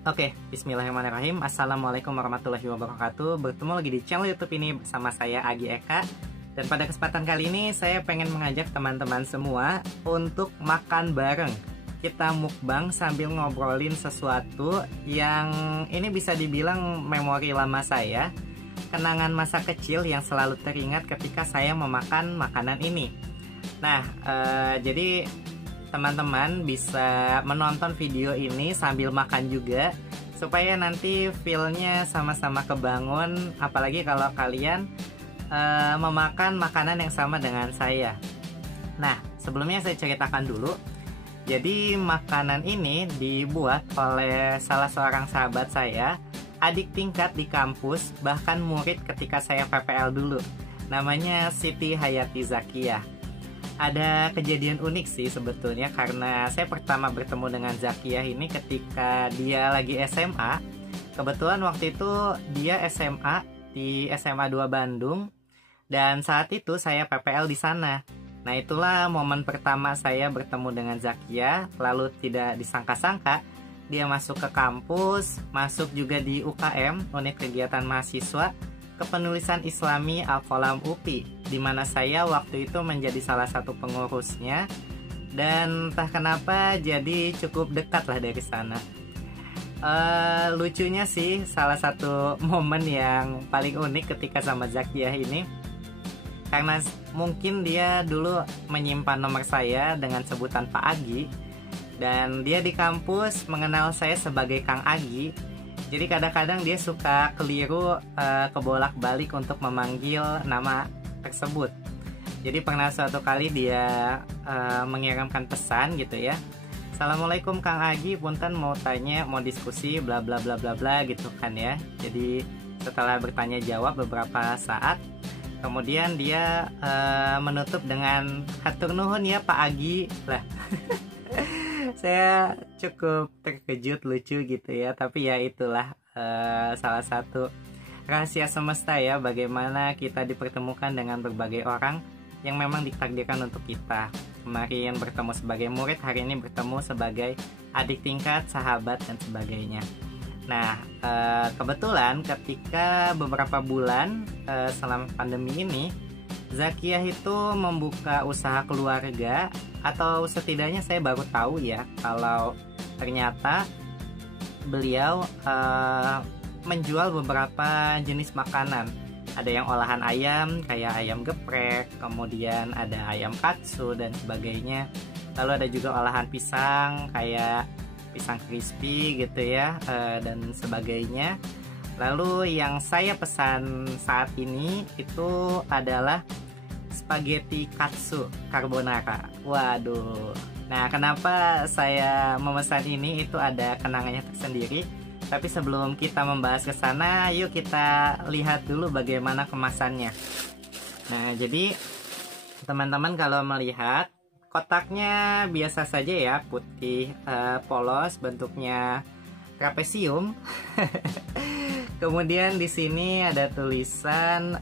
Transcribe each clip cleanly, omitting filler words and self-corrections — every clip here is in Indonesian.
Oke, bismillahirrahmanirrahim. Assalamualaikum warahmatullahi wabarakatuh. Bertemu lagi di channel YouTube ini bersama saya Agi Eka. Dan pada kesempatan kali ini saya pengen mengajak teman-teman semua untuk makan bareng. Kita mukbang sambil ngobrolin sesuatu yang ini bisa dibilang memori lama saya, kenangan masa kecil yang selalu teringat ketika saya memakan makanan ini. Nah, jadi teman-teman bisa menonton video ini sambil makan juga, supaya nanti feel-nya sama-sama kebangun, apalagi kalau kalian memakan makanan yang sama dengan saya. Nah, sebelumnya saya ceritakan dulu. Jadi makanan ini dibuat oleh salah seorang sahabat saya, adik tingkat di kampus, bahkan murid ketika saya PPL dulu. Namanya Siti Hayati Zakiyah. Ada kejadian unik sih sebetulnya, karena saya pertama bertemu dengan Zakiyah ini ketika dia lagi SMA. Kebetulan waktu itu dia SMA di SMA 2 Bandung, dan saat itu saya PPL di sana. Nah, itulah momen pertama saya bertemu dengan Zakiyah. Lalu tidak disangka-sangka dia masuk ke kampus, masuk juga di UKM, Unit Kegiatan Mahasiswa Kepenulisan Islami Al-Falah UPI, di mana saya waktu itu menjadi salah satu pengurusnya, dan entah kenapa jadi cukup dekat lah dari sana. Lucunya sih, salah satu momen yang paling unik ketika sama Zakiyah ini, karena mungkin dia dulu menyimpan nomor saya dengan sebutan Pak Agi, dan dia di kampus mengenal saya sebagai Kang Agi. Jadi kadang-kadang dia suka keliru kebolak-balik untuk memanggil nama tersebut. Jadi pernah suatu kali dia mengirimkan pesan gitu ya. Assalamualaikum Kang Agi, punten mau tanya, mau diskusi bla bla bla bla bla gitu kan ya. Jadi setelah bertanya jawab beberapa saat, kemudian dia menutup dengan hatur nuhun ya Pak Agi lah. Saya cukup terkejut, lucu gitu ya. Tapi ya itulah salah satu rahasia semesta ya, bagaimana kita dipertemukan dengan berbagai orang yang memang ditakdirkan untuk kita. Kemarin bertemu sebagai murid, hari ini bertemu sebagai adik tingkat, sahabat, dan sebagainya. Nah, kebetulan ketika beberapa bulan selama pandemi ini, Zakiyah itu membuka usaha keluarga, atau setidaknya saya baru tahu ya kalau ternyata beliau menjual beberapa jenis makanan. Ada yang olahan ayam kayak ayam geprek, kemudian ada ayam katsu dan sebagainya. Lalu ada juga olahan pisang kayak pisang crispy gitu ya, dan sebagainya. Lalu yang saya pesan saat ini itu adalah spaghetti katsu carbonara. Waduh. Nah, kenapa saya memesan ini, itu ada kenangannya tersendiri. Tapi sebelum kita membahas ke sana, yuk kita lihat dulu bagaimana kemasannya. Nah, jadi teman-teman kalau melihat, kotaknya biasa saja ya, putih polos, bentuknya trapesium. Kemudian di sini ada tulisan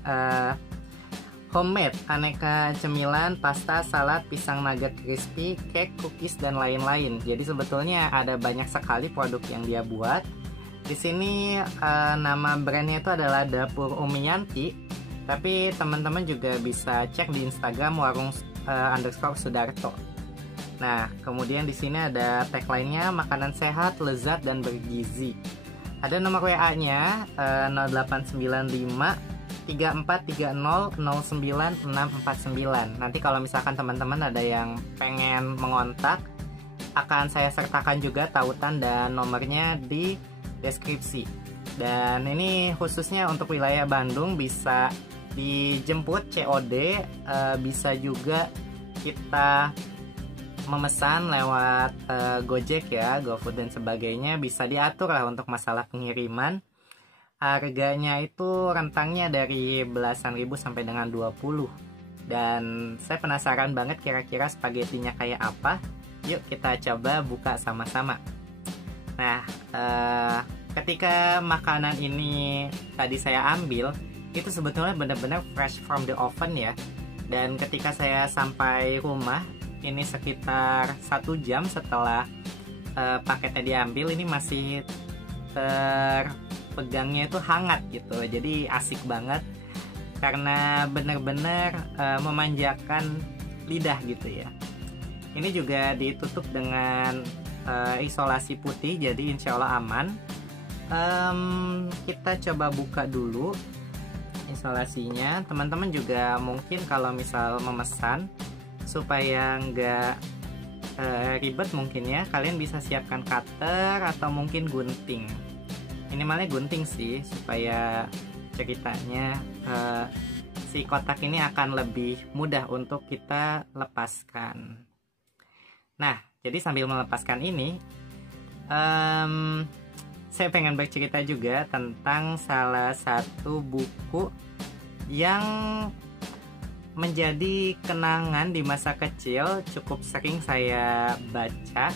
homemade, aneka cemilan, pasta, salad, pisang nugget crispy, cake, cookies, dan lain-lain. Jadi sebetulnya ada banyak sekali produk yang dia buat. Di sini nama brandnya itu adalah Dapur Umi Yanti. Tapi teman-teman juga bisa cek di Instagram warung_Sudarto. Nah, kemudian di sini ada tagline-nya, makanan sehat, lezat, dan bergizi. Ada nomor WA-nya 0895 3430 09 649. Nanti kalau misalkan teman-teman ada yang pengen mengontak, akan saya sertakan juga tautan dan nomornya di deskripsi. Dan ini khususnya untuk wilayah Bandung, bisa dijemput COD, bisa juga kita memesan lewat Gojek ya, GoFood dan sebagainya. Bisa diatur lah untuk masalah pengiriman. Harganya itu rentangnya dari belasan ribu sampai dengan 20. Dan saya penasaran banget kira-kira spagettinya kayak apa. Yuk kita coba buka sama-sama. Nah, ketika makanan ini tadi saya ambil, itu sebetulnya benar-benar fresh from the oven ya. Dan ketika saya sampai rumah, ini sekitar 1 jam setelah paketnya diambil, ini masih terpegangnya itu hangat gitu. Jadi asik banget karena bener-bener memanjakan lidah gitu ya. Ini juga ditutup dengan isolasi putih, jadi insya Allah aman. Kita coba buka dulu isolasinya. Teman-teman juga mungkin kalau misal memesan supaya nggak ribet mungkin ya, kalian bisa siapkan cutter atau mungkin gunting. Minimalnya gunting sih, supaya ceritanya si kotak ini akan lebih mudah untuk kita lepaskan. Nah, jadi sambil melepaskan ini, saya pengen bercerita juga tentang salah satu buku yang menjadi kenangan di masa kecil, cukup sering saya baca,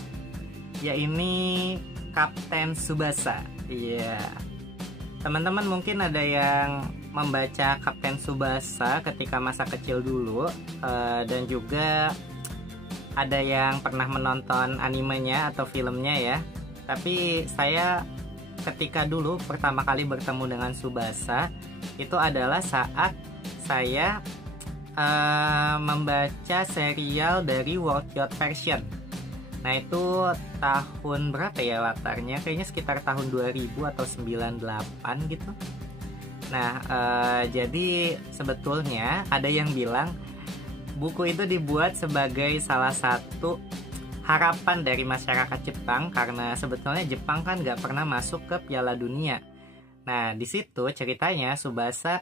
yaitu Kapten Tsubasa. Iya, teman-teman mungkin ada yang membaca Kapten Tsubasa ketika masa kecil dulu, dan juga ada yang pernah menonton animenya atau filmnya ya. Tapi saya ketika dulu pertama kali bertemu dengan Tsubasa itu adalah saat saya membaca serial dari World Youth Version. Nah itu tahun berapa ya latarnya? Kayaknya sekitar tahun 2000 atau 98 gitu. Nah jadi sebetulnya ada yang bilang buku itu dibuat sebagai salah satu harapan dari masyarakat Jepang, karena sebetulnya Jepang kan nggak pernah masuk ke Piala Dunia. Nah di situ ceritanya Tsubasa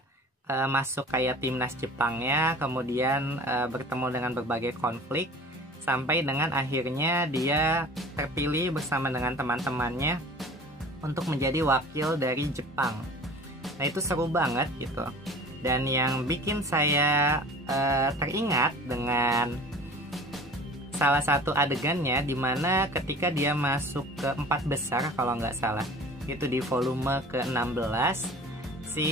masuk kayak timnas Jepangnya, kemudian bertemu dengan berbagai konflik sampai dengan akhirnya dia terpilih bersama dengan teman-temannya untuk menjadi wakil dari Jepang. Nah itu seru banget gitu. Dan yang bikin saya teringat dengan salah satu adegannya, dimana ketika dia masuk ke 4 besar kalau nggak salah, itu di volume ke-16, si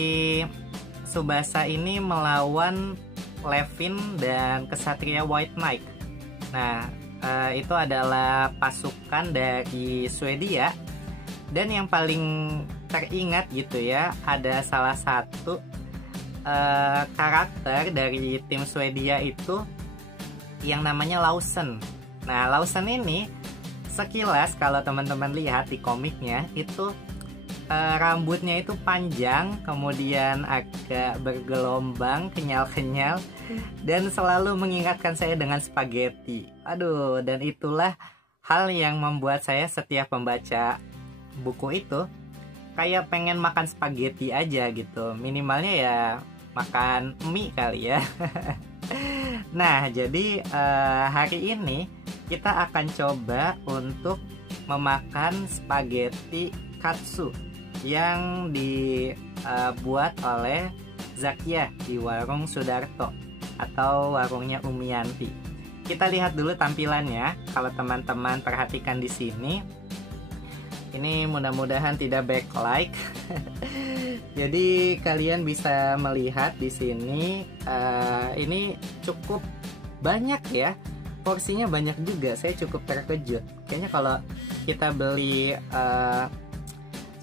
Tsubasa ini melawan Levin dan Kesatria White Knight. Nah itu adalah pasukan dari Swedia, dan yang paling teringat gitu ya, ada salah satu karakter dari tim Swedia itu yang namanya Lawson. Nah Lawson ini sekilas kalau teman-teman lihat di komiknya itu rambutnya itu panjang, kemudian agak bergelombang, kenyal-kenyal, dan selalu mengingatkan saya dengan spaghetti. Aduh, dan itulah hal yang membuat saya setiap membaca buku itu kayak pengen makan spaghetti aja gitu. Minimalnya ya makan mie kali ya. Nah jadi hari ini kita akan coba untuk memakan spaghetti katsu yang dibuat oleh Zakia di warung Sudarto atau warungnya Umiyanti. Kita lihat dulu tampilannya. Kalau teman-teman perhatikan di sini, ini mudah-mudahan tidak backlight. Jadi kalian bisa melihat di sini, ini cukup banyak ya, porsinya banyak juga. Saya cukup terkejut. Kayaknya kalau kita beli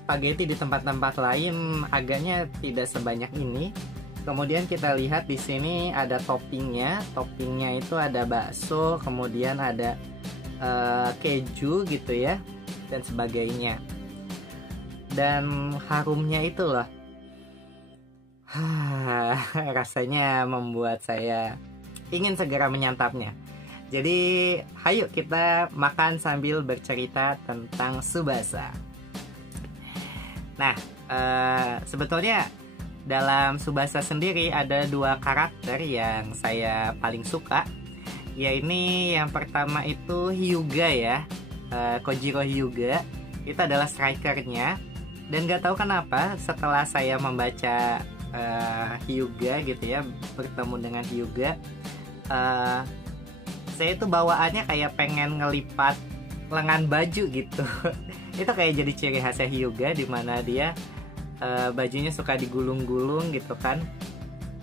spaghetti di tempat-tempat lain agaknya tidak sebanyak ini. Kemudian kita lihat di sini ada toppingnya. Toppingnya itu ada bakso, kemudian ada keju gitu ya, dan sebagainya. Dan harumnya itu loh, rasanya membuat saya ingin segera menyantapnya. Jadi ayo kita makan sambil bercerita tentang Tsubasa. Nah sebetulnya dalam Tsubasa sendiri ada 2 karakter yang saya paling suka. Yaitu yang pertama itu Hyuga ya, Kojiro Hyuga. Itu adalah strikernya. Dan gak tahu kenapa setelah saya membaca Hyuga gitu ya, bertemu dengan Hyuga, saya itu bawaannya kayak pengen ngelipat lengan baju gitu. Itu kayak jadi ciri khasnya Hyuga, dimana dia bajunya suka digulung-gulung gitu kan.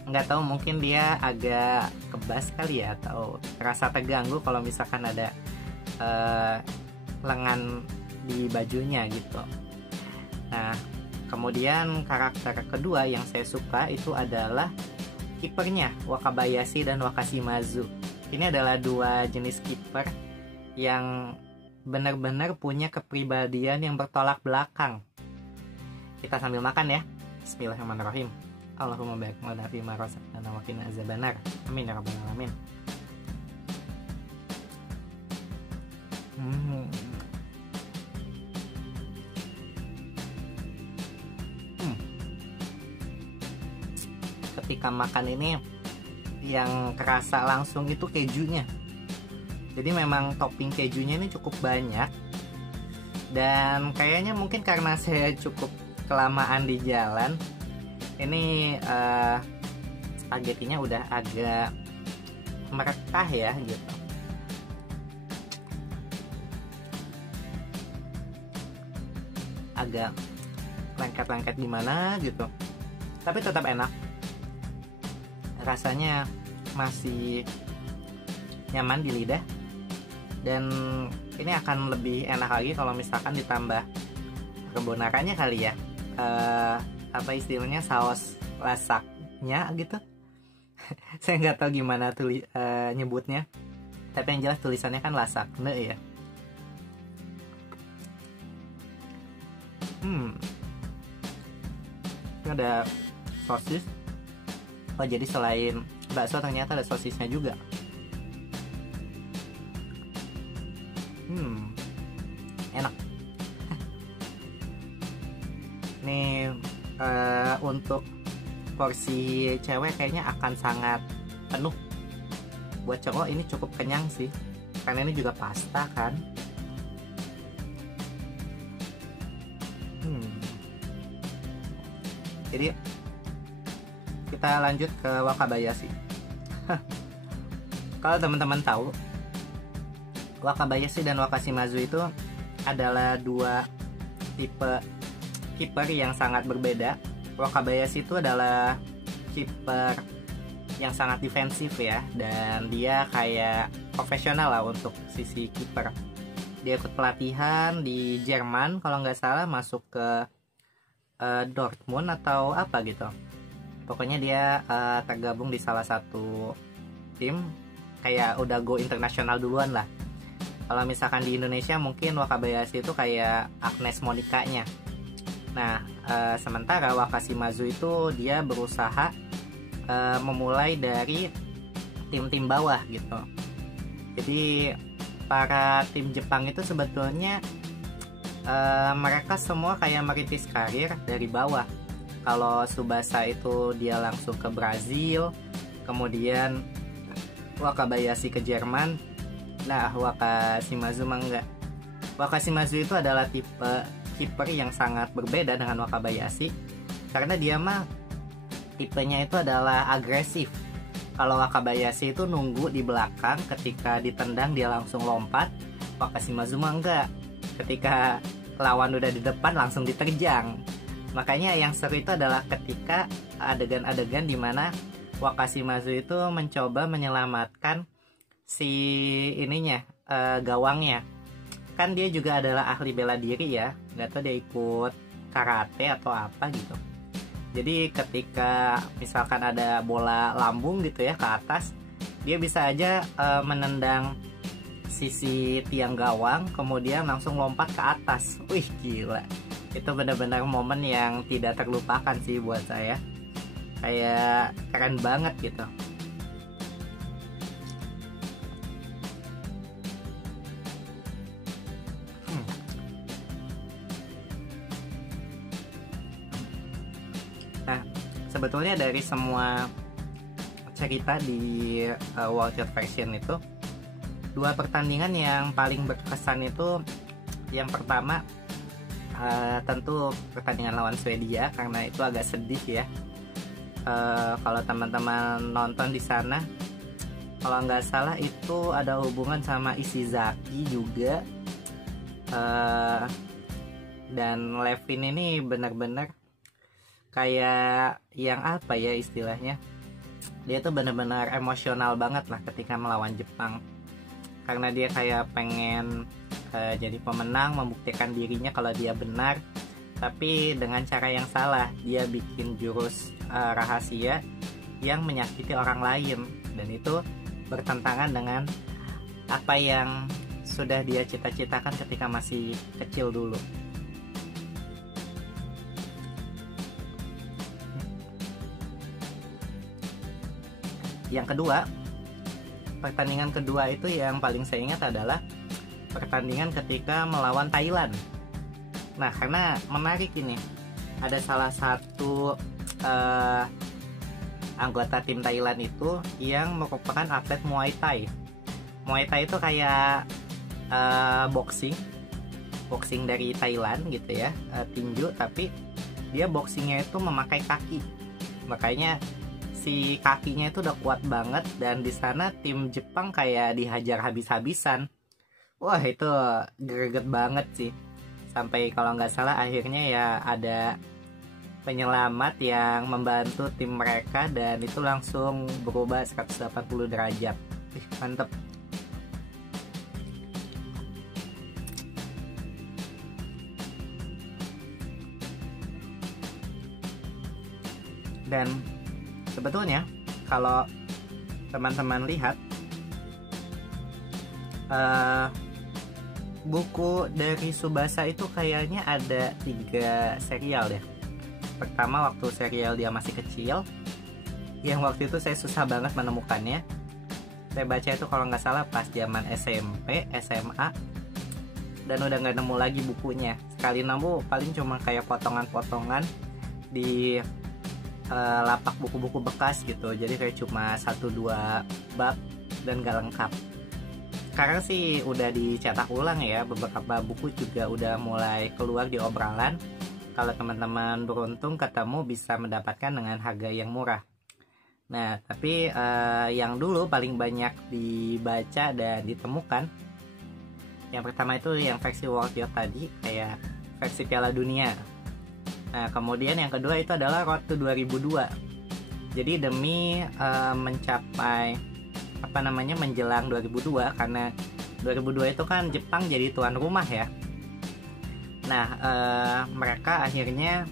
Nggak tahu, mungkin dia agak kebas kali ya, atau terasa terganggu kalau misalkan ada lengan di bajunya gitu. Nah, kemudian karakter kedua yang saya suka itu adalah kipernya, Wakabayashi dan Wakashimazu. Ini adalah dua jenis kiper yang benar-benar punya kepribadian yang bertolak belakang. Kita sambil makan ya. Bismillahirrahmanirrahim. Allahumma barik lana fi ma razaqtana wa qina azabannar. Amin ya rabbal alamin. Ketika makan ini yang kerasa langsung itu kejunya. Jadi memang topping kejunya ini cukup banyak. Dan kayaknya mungkin karena saya cukup kelamaan di jalan, ini spaghettinya udah agak merekah ya gitu. Agak lengket-lengket gimana gitu. Tapi tetap enak. Rasanya masih nyaman di lidah. Dan ini akan lebih enak lagi kalau misalkan ditambah carbonaranya kali ya. Apa istilahnya, saus lasaknya gitu. Saya nggak tahu gimana nyebutnya. Tapi yang jelas tulisannya kan lasakne ya. Ini ada sosis. Oh, jadi selain bakso ternyata ada sosisnya juga. Enak. Nih untuk porsi cewek kayaknya akan sangat penuh. Buat cowok ini cukup kenyang sih, karena ini juga pasta kan. Jadi kita lanjut ke Wakabayashi. Kalau teman-teman tahu, Wakabayashi dan Wakashimazu itu adalah dua tipe kiper yang sangat berbeda. Wakabayashi itu adalah kiper yang sangat defensif ya, dan dia kayak profesional lah untuk sisi kiper. Dia ikut pelatihan di Jerman kalau nggak salah, masuk ke Dortmund atau apa gitu. Pokoknya dia tergabung di salah satu tim, kayak udah go internasional duluan lah. Kalau misalkan di Indonesia mungkin Wakabayashi itu kayak Agnes Monica-nya. Nah, sementara Wakashimazu itu dia berusaha memulai dari tim-tim bawah gitu. Jadi para tim Jepang itu sebetulnya mereka semua kayak merintis karir dari bawah. Kalau Tsubasa itu dia langsung ke Brazil, kemudian Wakabayashi ke Jerman. Nah, Wakashimazu mah enggak. Wakashimazu itu adalah tipe kiper yang sangat berbeda dengan Wakabayashi, karena dia mah tipenya itu adalah agresif. Kalau Wakabayashi itu nunggu di belakang, ketika ditendang dia langsung lompat. Wakashimazu mah enggak. Ketika lawan udah di depan langsung diterjang. Makanya yang seru itu adalah ketika adegan-adegan dimana Wakashimazu itu mencoba menyelamatkan si ininya, gawangnya. Kan dia juga adalah ahli bela diri ya, nggak tahu dia ikut karate atau apa gitu. Jadi ketika misalkan ada bola lambung gitu ya ke atas, dia bisa aja menendang sisi tiang gawang, kemudian langsung lompat ke atas. Wih, gila. Itu benar-benar momen yang tidak terlupakan sih buat saya. Kayak keren banget gitu. Nah, sebetulnya dari semua cerita di World Youth Version itu, dua pertandingan yang paling berkesan itu, yang pertama tentu pertandingan lawan Swedia, karena itu agak sedih ya. Kalau teman-teman nonton di sana, kalau nggak salah itu ada hubungan sama Ishizaki juga. Dan Levin ini benar-benar kayak yang apa ya istilahnya, dia tuh benar-benar emosional banget lah ketika melawan Jepang, karena dia kayak pengen jadi pemenang, membuktikan dirinya kalau dia benar. tapi dengan cara yang salah. Dia bikin jurus rahasia yang menyakiti orang lain, dan itu bertentangan dengan apa yang sudah dia cita-citakan ketika masih kecil dulu. Yang kedua, pertandingan kedua itu yang paling saya ingat adalah pertandingan ketika melawan Thailand. Nah, karena menarik ini, ada salah satu anggota tim Thailand itu yang merupakan atlet Muay Thai. Muay Thai itu kayak boxing dari Thailand gitu ya, tinju, tapi dia boxingnya itu memakai kaki. Makanya si kakinya itu udah kuat banget, dan di sana tim Jepang kayak dihajar habis-habisan. Wah, itu greget banget sih. Sampai kalau nggak salah akhirnya ya ada penyelamat yang membantu tim mereka, dan itu langsung berubah 180 derajat. Mantep. Dan sebetulnya kalau teman-teman lihat buku dari Tsubasa itu kayaknya ada 3 serial deh. Pertama waktu serial dia masih kecil, yang waktu itu saya susah banget menemukannya. Saya baca itu kalau nggak salah pas zaman SMP, SMA, dan udah nggak nemu lagi bukunya. Sekali nemu paling cuma kayak potongan-potongan di lapak buku-buku bekas gitu. Jadi kayak cuma 1-2 bab dan nggak lengkap. Sekarang sih udah dicetak ulang ya, beberapa buku juga udah mulai keluar di obrolan. Kalau teman-teman beruntung ketemu bisa mendapatkan dengan harga yang murah. Nah, tapi yang dulu paling banyak dibaca dan ditemukan, yang pertama itu yang versi World Cup tadi, kayak versi Piala Dunia. Nah, kemudian yang kedua itu adalah Road to 2002. Jadi demi mencapai menjelang 2002, karena 2002 itu kan Jepang jadi tuan rumah ya. Nah, mereka akhirnya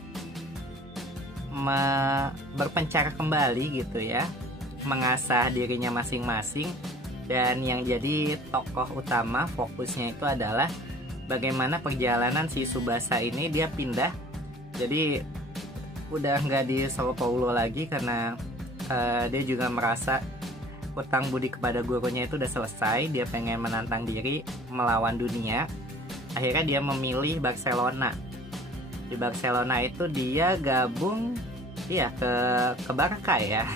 berpencar kembali gitu ya, mengasah dirinya masing-masing, dan yang jadi tokoh utama fokusnya itu adalah bagaimana perjalanan si Tsubasa ini dia pindah. Jadi udah nggak di Sao Paulo lagi karena dia juga merasa hutang budi kepada gurunya itu udah selesai. Dia pengen menantang diri melawan dunia. Akhirnya dia memilih Barcelona. Di Barcelona itu dia gabung ke Barca ya.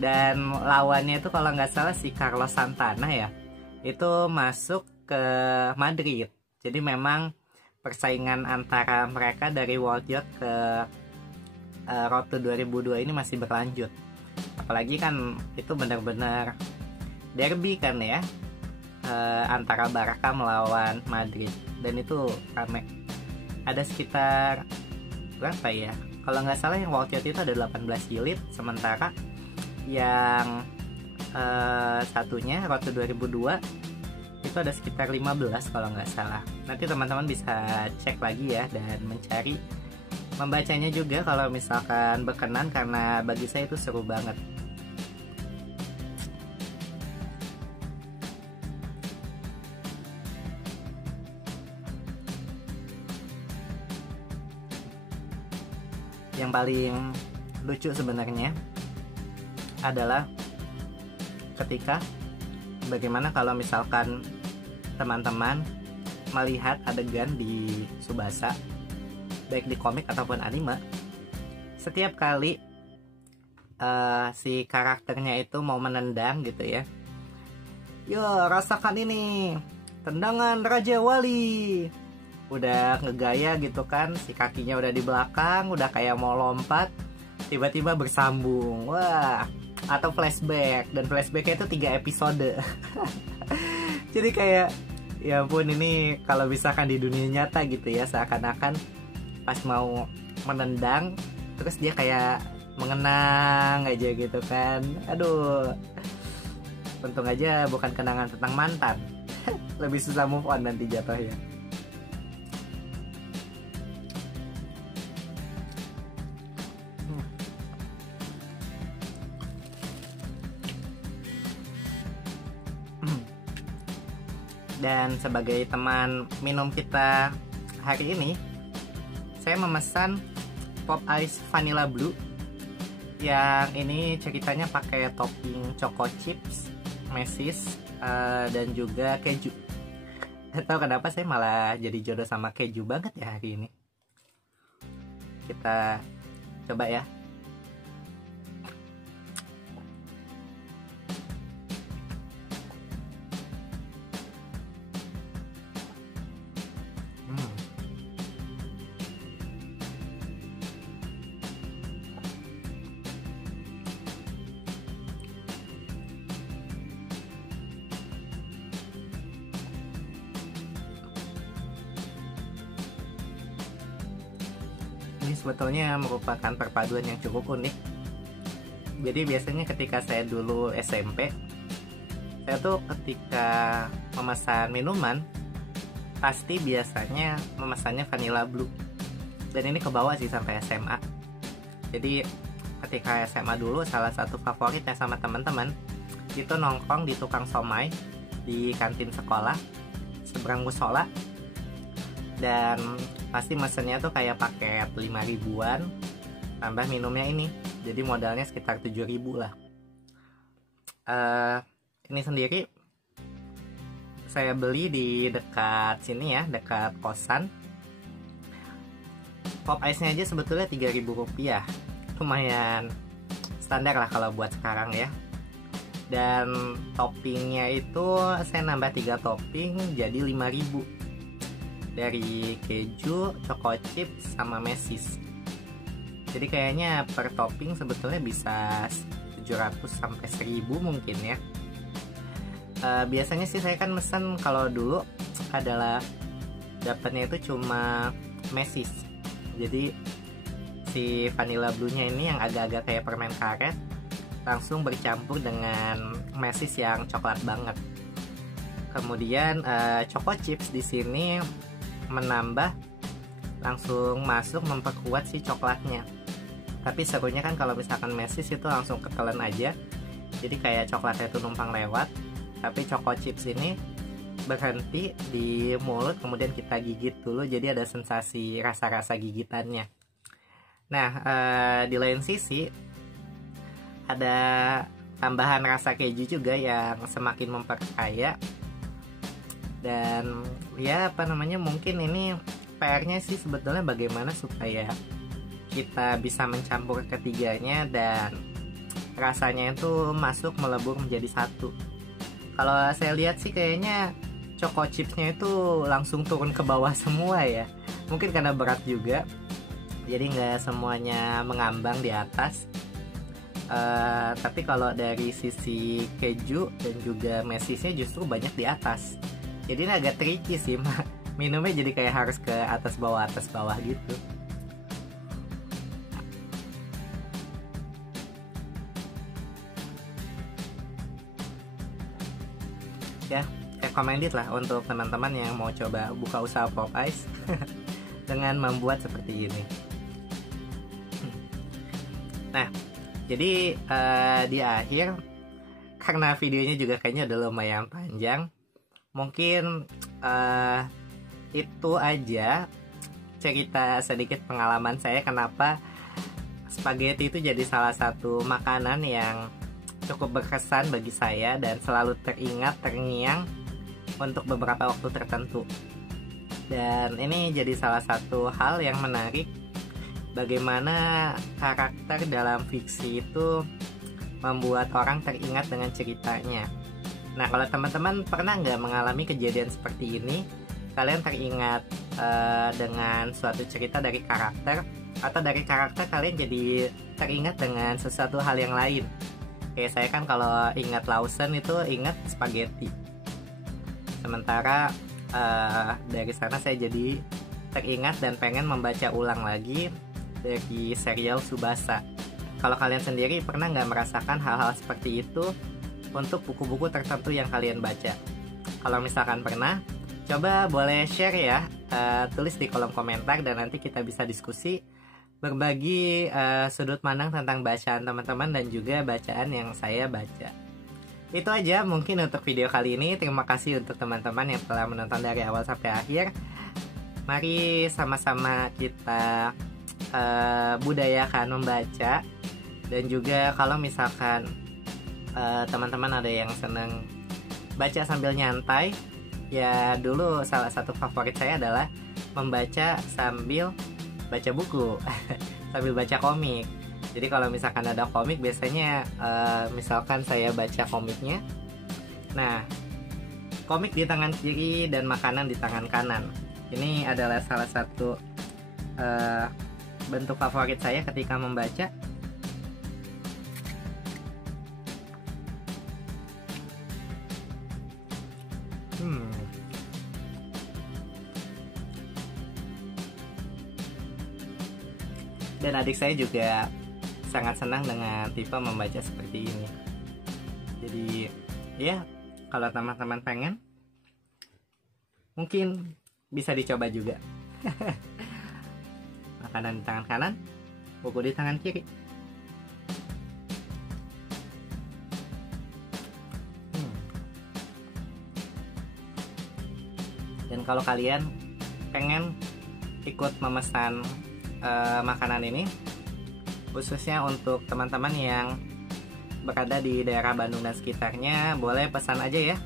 Dan lawannya itu kalau nggak salah si Carlos Santana ya, itu masuk ke Madrid. Jadi memang persaingan antara mereka dari World Youth ke Road to 2002 ini masih berlanjut. Apalagi kan itu benar-benar derby kan ya, antara Barca melawan Madrid, dan itu rame. Ada sekitar berapa ya, kalau nggak salah yang World Youth itu ada 18 jilid, sementara yang satunya Road to 2002 itu ada sekitar 15 kalau nggak salah. Nanti teman-teman bisa cek lagi ya dan mencari, membacanya juga kalau misalkan berkenan, karena bagi saya itu seru banget. Yang paling lucu sebenarnya adalah ketika bagaimana kalau misalkan teman-teman melihat adegan di Tsubasa, baik di komik ataupun anime, setiap kali si karakternya itu mau menendang gitu ya, yo rasakan ini tendangan Raja Wali, udah ngegaya gitu kan, si kakinya udah di belakang, udah kayak mau lompat, tiba-tiba bersambung, wah, atau flashback, dan flashbacknya itu 3 episode. Jadi kayak ya ampun, ini kalau misalkan di dunia nyata gitu ya, seakan-akan pas mau menendang terus dia kayak mengenang aja gitu kan. Aduh, untung aja bukan kenangan tentang mantan. Lebih susah move on nanti jatuhnya. Dan sebagai teman minum kita hari ini, saya memesan Pop Ice Vanilla Blue. Yang ini ceritanya pakai topping choco chips, mesis, dan juga keju. Gak tahu kenapa saya malah jadi jodoh sama keju banget ya hari ini. Kita coba ya. Ini sebetulnya merupakan perpaduan yang cukup unik. Jadi biasanya ketika saya dulu SMP, saya tuh ketika memesan minuman pasti biasanya memesannya Vanilla Blue. Dan ini kebawa sih sampai SMA. Jadi ketika SMA dulu, salah satu favoritnya sama teman-teman itu nongkrong di tukang somai di kantin sekolah seberang musola. Dan pasti mesennya tuh kayak paket 5 ribuan tambah minumnya ini, jadi modalnya sekitar 7 ribu lah. Ini sendiri saya beli di dekat sini ya, dekat kosan. Pop ice nya aja sebetulnya 3.000 rupiah, lumayan standar lah kalau buat sekarang ya. Dan toppingnya itu saya nambah 3 topping jadi 5.000, dari keju, choco chips, sama mesis. Jadi kayaknya per topping sebetulnya bisa 700 sampai 1000 mungkin ya. Biasanya sih saya kan mesen kalau dulu adalah dapatnya itu cuma mesis. Jadi si vanilla blue nya ini yang agak-agak kayak permen karet langsung bercampur dengan mesis yang coklat banget. Kemudian choco chips di sini menambah, langsung masuk memperkuat si coklatnya. Tapi serunya kan kalau misalkan mesis itu langsung ketelan aja, jadi kayak coklatnya itu numpang lewat. Tapi choco chips ini berhenti di mulut, kemudian kita gigit dulu, jadi ada sensasi rasa-rasa gigitannya. Nah, di lain sisi ada tambahan rasa keju juga yang semakin memperkaya. Dan ya mungkin ini PR-nya sih sebetulnya bagaimana supaya kita bisa mencampur ketiganya dan rasanya itu masuk melebur menjadi satu. Kalau saya lihat sih kayaknya choco chipsnya itu langsung turun ke bawah semua ya. Mungkin karena berat juga, jadi nggak semuanya mengambang di atas. Tapi kalau dari sisi keju dan juga mesisnya justru banyak di atas. Jadi ini agak tricky sih, minumnya jadi kayak harus ke atas bawah gitu. Ya, recommended lah untuk teman-teman yang mau coba buka usaha pop ice dengan membuat seperti ini. Nah, jadi di akhir, karena videonya juga kayaknya udah lumayan panjang, mungkin itu aja cerita sedikit pengalaman saya kenapa spaghetti itu jadi salah satu makanan yang cukup berkesan bagi saya dan selalu teringat, terngiang untuk beberapa waktu tertentu. Dan ini jadi salah satu hal yang menarik, bagaimana karakter dalam fiksi itu membuat orang teringat dengan ceritanya. Nah, kalau teman-teman pernah nggak mengalami kejadian seperti ini, kalian teringat dengan suatu cerita dari karakter, atau dari karakter kalian jadi teringat dengan sesuatu hal yang lain. Kayak saya kan kalau ingat Lawson itu ingat spaghetti. Sementara dari sana saya jadi teringat dan pengen membaca ulang lagi dari serial Tsubasa. Kalau kalian sendiri pernah nggak merasakan hal-hal seperti itu untuk buku-buku tertentu yang kalian baca? Kalau misalkan pernah, coba boleh share ya, tulis di kolom komentar dan nanti kita bisa diskusi, berbagi sudut pandang tentang bacaan teman-teman dan juga bacaan yang saya baca. itu aja mungkin untuk video kali ini. Terima kasih untuk teman-teman yang telah menonton dari awal sampai akhir. Mari sama-sama kita budayakan membaca. Dan juga kalau misalkan teman-teman ada yang seneng baca sambil nyantai, ya dulu salah satu favorit saya adalah membaca sambil baca buku sambil baca komik. Jadi kalau misalkan ada komik, biasanya misalkan saya baca komiknya, nah komik di tangan kiri dan makanan di tangan kanan. Ini adalah salah satu bentuk favorit saya ketika membaca. Dan adik saya juga sangat senang dengan tipe membaca seperti ini. Jadi ya, kalau teman-teman pengen, mungkin bisa dicoba juga. Makanan di tangan kanan, buku di tangan kiri. Dan kalau kalian pengen ikut memesan makanan ini, khususnya untuk teman-teman yang berada di daerah Bandung dan sekitarnya, boleh pesan aja ya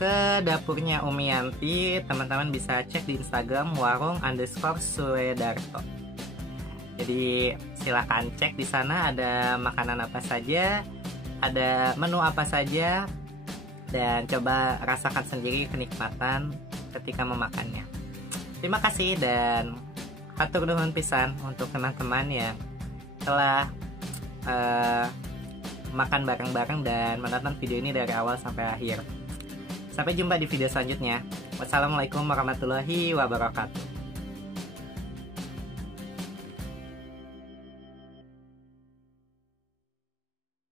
ke dapurnya Umi Yanti. Teman-teman bisa cek di Instagram warung_Suedarto. Jadi silahkan cek di sana, ada makanan apa saja, ada menu apa saja, dan coba rasakan sendiri kenikmatan ketika memakannya. Terima kasih dan hatur nuhun pisan untuk teman-teman yang telah makan bareng-bareng dan menonton video ini dari awal sampai akhir. Sampai jumpa di video selanjutnya. Wassalamualaikum warahmatullahi wabarakatuh.